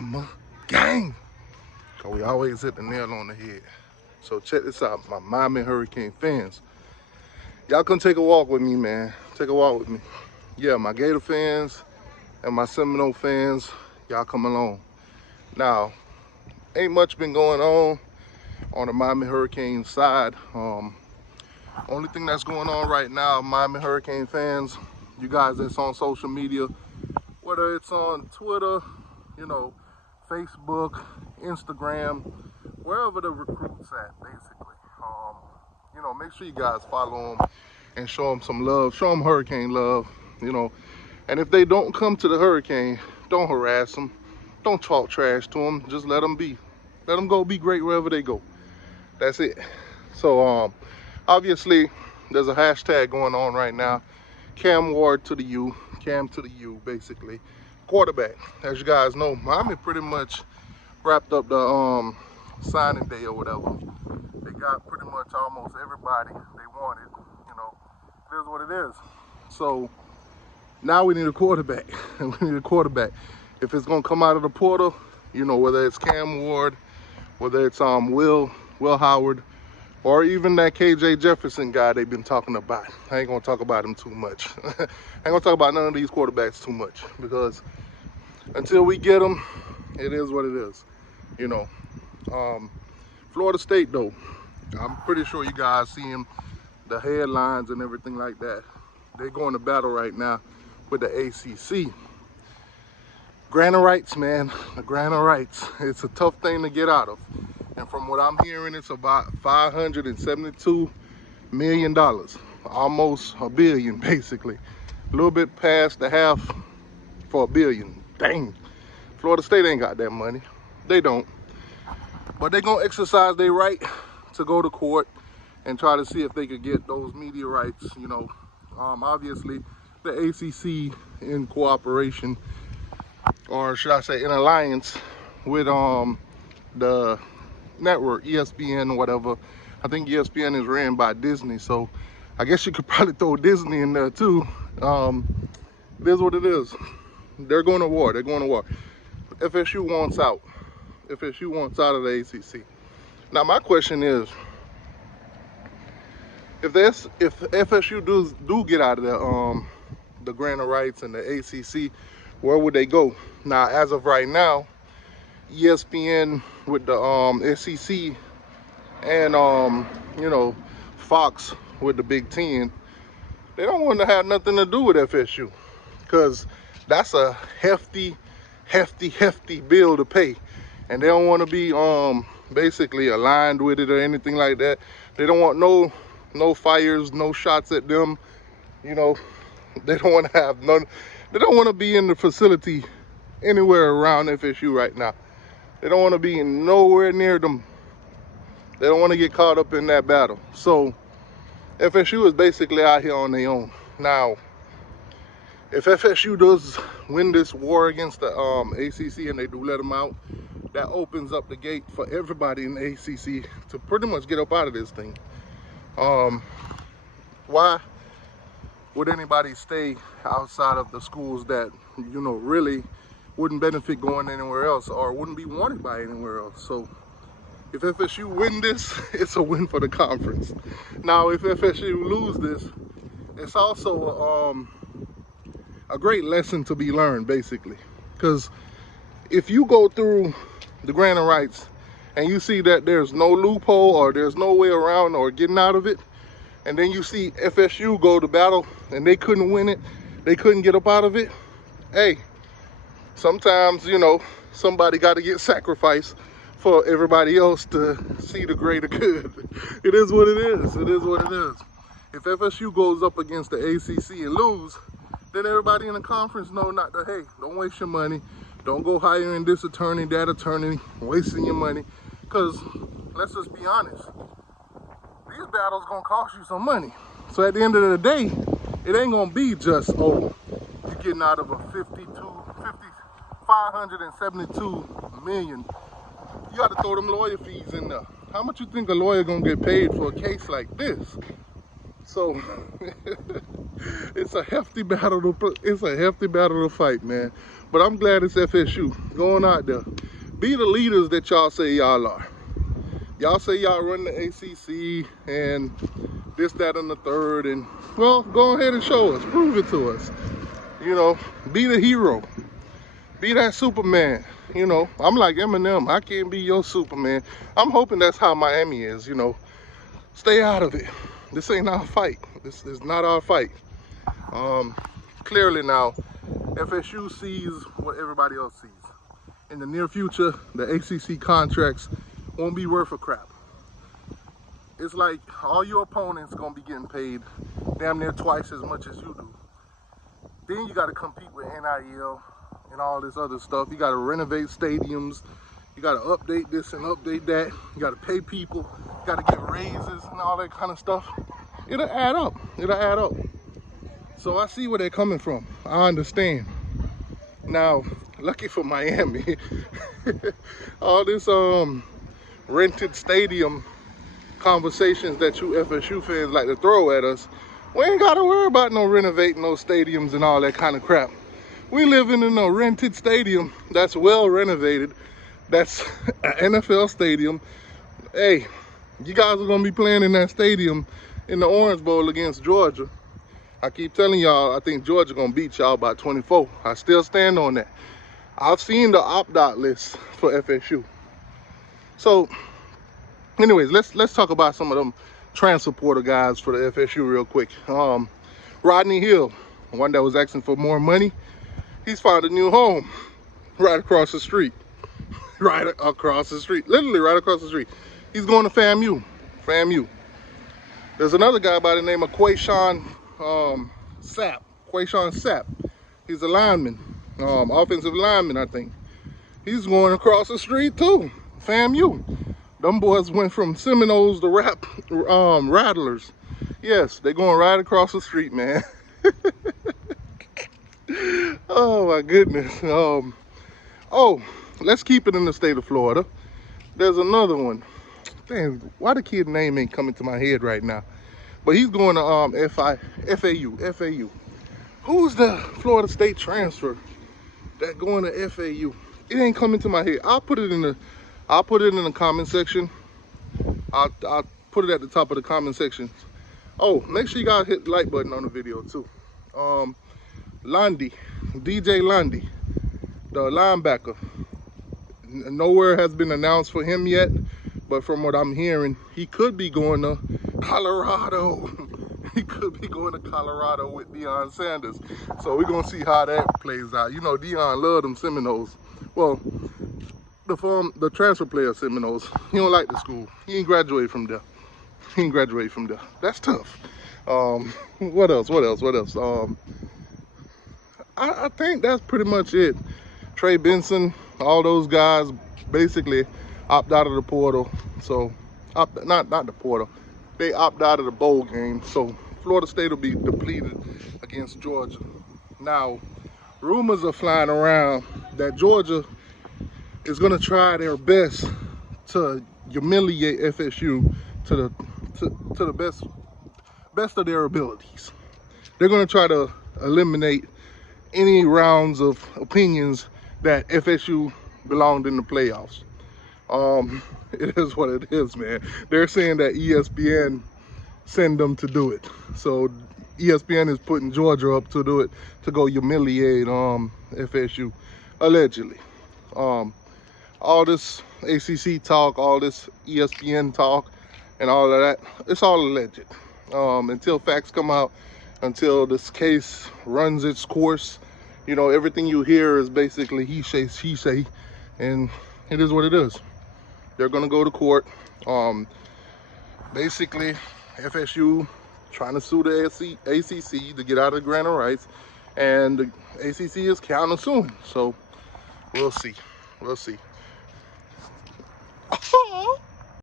Bama gang. Cause we always hit the nail on the head. So check this out, my Miami Hurricane fans. Y'all come take a walk with me, man. Take a walk with me. Yeah, my Gator fans and my Seminole fans, y'all come along. Now, ain't much been going on the Miami Hurricane side. Only thing that's going on right now, Miami Hurricane fans, you guys that's on social media, whether it's on Twitter, you know, Facebook, Instagram, wherever the recruits at, basically. You know, make sure you guys follow them and show them some love, show them Hurricane love, you know. And if they don't come to the Hurricane, don't harass them, don't talk trash to them, just let them be. Let them go be great wherever they go. That's it. So, obviously, there's a hashtag going on right now. Cam Ward to the U, Cam to the U, basically. Quarterback. As you guys know, Miami pretty much wrapped up the signing day or whatever. They got pretty much almost everybody they wanted. You know, it is what it is. So now we need a quarterback. We need a quarterback. If it's gonna come out of the portal, you know, whether it's Cam Ward, whether it's Will Howard, or even that KJ Jefferson guy they've been talking about. I ain't gonna talk about him too much. I ain't gonna talk about none of these quarterbacks too much, because until we get them, it is what it is. You know, Florida State though, I'm pretty sure you guys see him, the headlines and everything like that. They're going to battle right now with the ACC. Grant of rights, man, the grant of rights. It's a tough thing to get out of. And from what I'm hearing, it's about $572 million, almost a billion, basically. A little bit past the half for $1 billion. Dang, Florida State ain't got that money. They don't. But they're gonna exercise their right to go to court and try to see if they could get those media rights, you know. Obviously, the ACC in cooperation, or should I say in alliance with the network, ESPN or whatever. I think ESPN is ran by Disney, so I guess you could probably throw Disney in there too. It is what it is. They're going to war. They're going to war. FSU wants out. FSU wants out of the ACC. Now my question is, if FSU do get out of the grant of rights and the ACC, where would they go? Now, as of right now, ESPN with the SEC and you know, Fox with the Big Ten, they don't want to have nothing to do with FSU, because that's a hefty bill to pay, and they don't want to be basically aligned with it or anything like that. They don't want no fires, no shots at them. You know, they don't want to have none. They don't want to be in the facility anywhere around FSU right now. They don't want to be nowhere near them. They don't want to get caught up in that battle. So FSU is basically out here on their own. Now, if FSU does win this war against the ACC and they do let them out, that opens up the gate for everybody in the ACC to pretty much get up out of this thing. Why would anybody stay outside of the schools that, you know, really wouldn't benefit going anywhere else or wouldn't be wanted by anywhere else? So if FSU win this, it's a win for the conference. Now, if FSU lose this, it's also a great lesson to be learned, basically. Because if you go through the grant of rights and you see that there's no loophole or there's no way around or getting out of it, and then you see FSU go to battle and they couldn't win it, they couldn't get up out of it, hey, sometimes, you know, somebody got to get sacrificed for everybody else to see the greater good. It is what it is. It is what it is. If FSU goes up against the ACC and lose, then everybody in the conference know not to, hey, don't waste your money. Don't go hiring this attorney, that attorney, wasting your money. Because let's just be honest, these battles gonna cost you some money. So at the end of the day, it ain't gonna be just, oh, you're getting out of a 572 million. You gotta throw them lawyer fees in there. How much you think a lawyer gonna get paid for a case like this? So It's a hefty battle to fight, man. But I'm glad it's FSU going out there. Be the leaders that y'all say y'all are. Y'all say y'all run the ACC and this, that, and the third, and well, go ahead and show us, prove it to us. You know, be the hero, be that Superman. You know, I'm like Eminem, I can't be your Superman. I'm hoping that's how Miami is, you know. Stay out of it. This ain't our fight. This is not our fight. Clearly now, FSU sees what everybody else sees. In the near future, the ACC contracts won't be worth a crap. It's like all your opponents gonna be getting paid damn near twice as much as you do. Then you gotta compete with NIL and all this other stuff. You gotta renovate stadiums. You gotta update this and update that. You gotta pay people. You gotta get raises and all that kind of stuff. It'll add up. It'll add up. So I see where they're coming from. I understand. Now, lucky for Miami, all this rented stadium conversations that you FSU fans like to throw at us, we ain't gotta worry about no renovating those stadiums and all that kind of crap. We living in a rented stadium that's well renovated. That's an NFL stadium. Hey, you guys are gonna be playing in that stadium in the Orange Bowl against Georgia. I keep telling y'all, I think Georgia gonna beat y'all by 24. I still stand on that. I've seen the opt-out list for FSU. So, anyways, let's talk about some of them transfer portal guys for the FSU real quick. Rodney Hill, one that was asking for more money, he's found a new home right across the street. Right across the street, literally right across the street. He's going to FAMU. There's another guy by the name of Quayshawn Sapp. He's a lineman, offensive lineman, I think. He's going across the street too, FAMU. Them boys went from Seminoles to Rattlers. Yes, they're going right across the street, man. Oh my goodness. Oh, let's keep it in the state of Florida. There's another one. Damn, why the kid name ain't coming to my head right now? But he's going to FAU. Who's the Florida State transfer that going to FAU? It ain't coming to my head. I'll put it in the comment section. I'll put it at the top of the comment section. Oh, make sure you guys hit the like button on the video too. DJ Landy, the linebacker. Nowhere has been announced for him yet, but from what I'm hearing, he could be going to Colorado. He could be going to Colorado with Deion Sanders. So we're gonna see how that plays out. You know, Deion loved them Seminoles. Well, the transfer player Seminoles. He don't like the school. He ain't graduated from there. That's tough. What else? I think that's pretty much it. Trey Benson, all those guys basically opt out of the portal. So, not the portal. They opt out of the bowl game. So Florida State will be depleted against Georgia. Now, rumors are flying around that Georgia is going to try their best to humiliate FSU to the best of their abilities. They're going to try to eliminate any rounds of opinions that FSU belonged in the playoffs. It is what it is, man. They're saying that ESPN sent them to do it. So ESPN is putting Georgia up to do it, to go humiliate FSU, allegedly. All this ACC talk, all this ESPN talk, and all of that, it's all alleged. Until facts come out, until this case runs its course, you know, everything you hear is basically he say, and it is what it is. They're gonna go to court. Basically, FSU trying to sue the ACC to get out of the grant of rights, and the ACC is counter-suing. So we'll see.